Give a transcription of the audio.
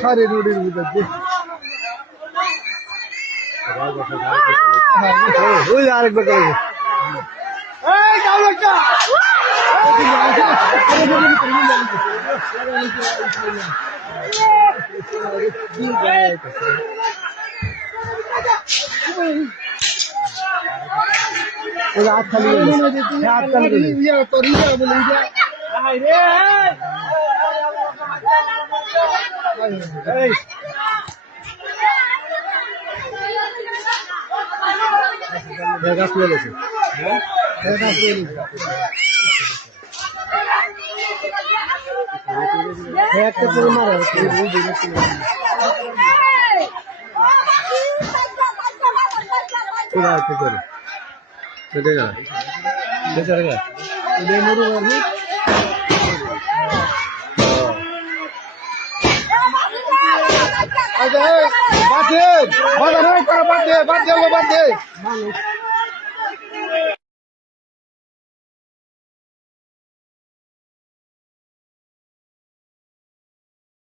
সারে রোডের ভিতর ওই আরেকবার করে হাত খালি গাছ তুলে গেছে একটা করে মারা করে কেটে গেল বেচারা গেল মরু বাবু বাদ দে বাদ দে বাদ দে